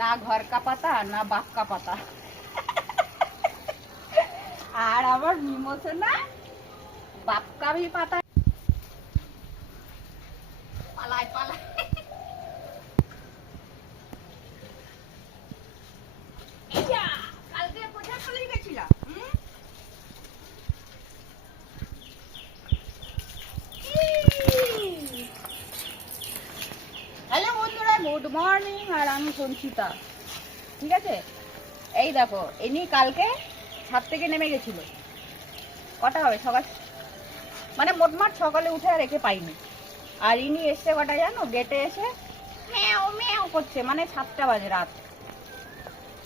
না ঘর কা পাতা, না বাপ কা পাতা। আর আমার মিমোছে না বাপ কা ভি পাতা পালায় পালায় এই যা, কালকে কোথায় পালিয়ে গেছিলা হুম? হ্যালো বন্ধুরা গুড মর্নিং আর আমি সঞ্চিতা। ঠিক আছে? এই দেখো এনি কালকে ছাদ থেকে নেমে গেছিল। কটা হবে? সকাল মানে মোটমাট সকালে উঠে আর একে পাইনি। আর ইনি এসছে কটা জানো? গেটে এসে ম্যাও ম্যাও করছে। মানে সাতটা বাজে রাত।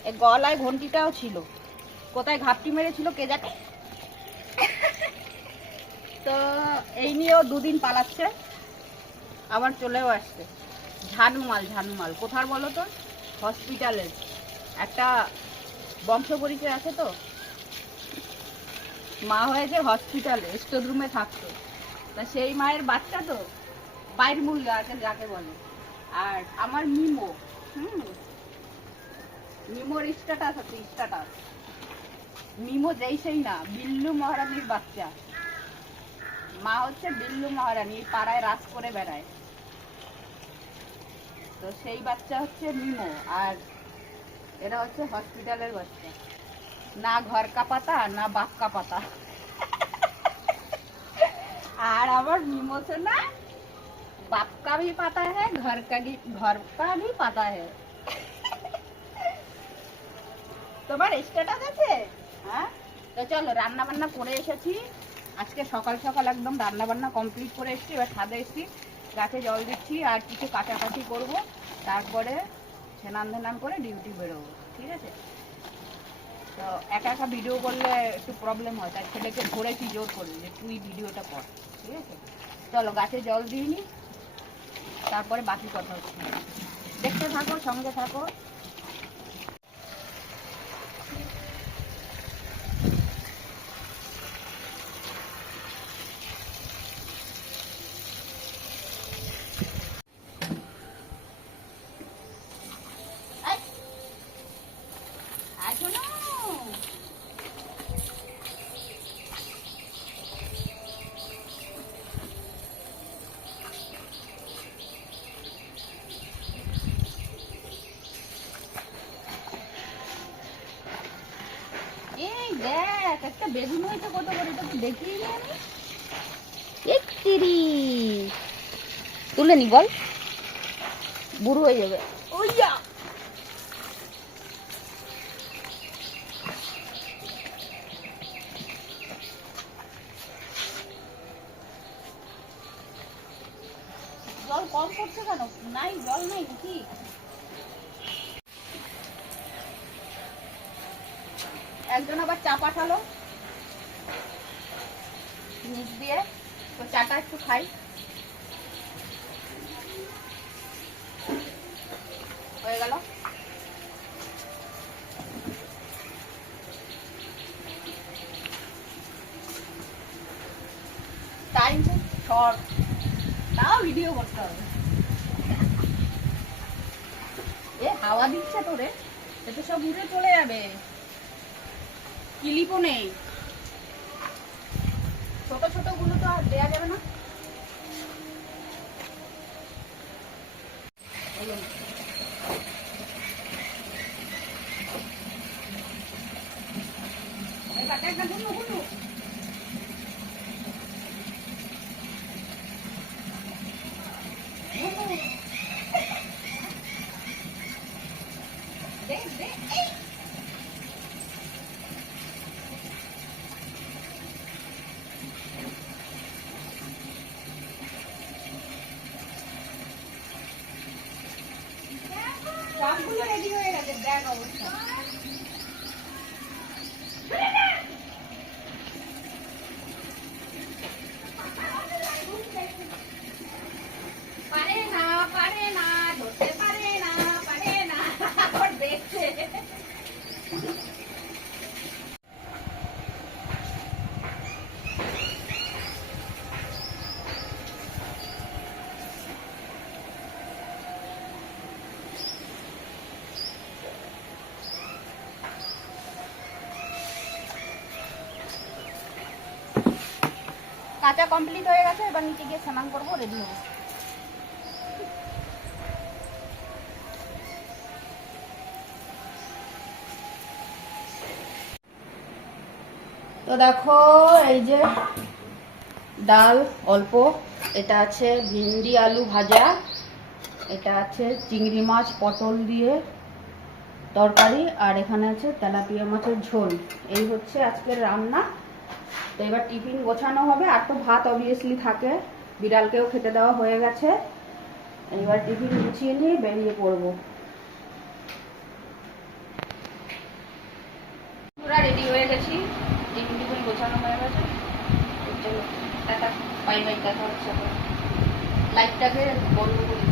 এ গলায় ঘন্টিটাও ছিল। কোথায় ঘাপটি মেরেছিল কে জানে? তো এই নিয়েও দুদিন পালাচ্ছে। আবার চলেও আসছে। ঝানুমাল ঝানুমাল। কোথার বলো তো? হসপিটালের একটা বংশ পরিচয় আছে তো? মা হয়েছে হসপিটালে স্টোর রুমে থাকতো। তা সেই মায়ের বাচ্চা তো? বাইর মূল্য আছে যাকে বলে। আর আমার মিমো হুম? মিমোর স্ট্যাটাস আছে স্ট্যাটাস মিমো যেই সেই না, বিল্লু মহারানীর বাচ্চা। মা হচ্ছে বিল্লু মহারানী, পাড়ায় রাজ করে বেড়ায়। তো সেই বাচ্চা হচ্ছে মিমো, আর এরা হচ্ছে হসপিটালের বাচ্চা। না ঘর কাপাতা না বাপ কাপাতা আর আমার মিমো সে না, বাপ কা ভি পাতা হ্যাঁ ঘর কা ঘর কা ভি পাতা হ্যাঁ তোমার স্ট্যাটাস আছে? হ্যাঁ? তো চলো রান্না বান্না করে এসেছি। আজকে সকাল সকাল একদম রান্না বান্না কমপ্লিট করে এসেছি, এবার ছাদে এসেছি। গাছে জল দিচ্ছি, আর কিছু কাটাকাটি করব। তারপরে স্নান ধান করে ডিউটি বেরোবো, ঠিক আছে? তো একা একা ভিডিও করলে একটু প্রবলেম হয়, তাই ছেলেকে ধরেছি জোর করে যে তুই ভিডিওটা কর, ঠিক আছে? চলো, গাছে জল দিই নি তারপরে বাকি কথা হচ্ছে। দেখতে থাকো, সঙ্গে থাকো এই, আসো না। এই দেখ একটা বেগুন হয়েছে কত করে এটা তো আমি। একটিরি তুলে নি বল। বুড়ো হয়ে যাবে। ওইয়া। জল কম পড়ছে কেন? নাই জল নাই নাকি? একজন আবার চা পাঠালো। নিচ দিয়ে। তো চাটা একটু খাই। হয়ে গেল। টাইম শর্ট তাও ভিডিও করতে হবে। এ হাওয়া দিচ্ছে তোরে এতে সব উড়ে চলে যাবে। ক্লিপও নেই। ছোট ছোটগুলো তো আর দেয়া যাবে না হলো না। এই কাটা একটা গুলো গুলো গুলো। দে দে এই সবগুলো রেডি হয়ে গেছে দেখ অবস্থা পারে না পারে না ধরতে পারে না পারে না আবার দেখছে কাঁচা কমপ্লিট হয়ে গেছে, এবার নিচে গিয়ে স্নান করব রেডি হব। তো দেখো, এই যে ডাল অল্প, এটা আছে ভিন্ডি আলু ভাজা, এটা আছে চিংড়ি মাছ পটল দিয়ে তরকারি, আর এখানে আছে তেলাপিয়া মাছের ঝোল। এই হচ্ছে আজকের রান্না। তো এবার টিফিন গোছানো হবে, আর তো ভাত অবভিয়াসলি থাকে। বিড়ালকেও খেতে দেওয়া হয়ে গেছে। এবার টিফিন গুছিয়ে নিয়ে বেরিয়ে পড়ব। রেডি হয়ে গেছি। টিফিন টিফিন গোছানো হয়ে গেছে। লাইটটাকে বন্ধ করে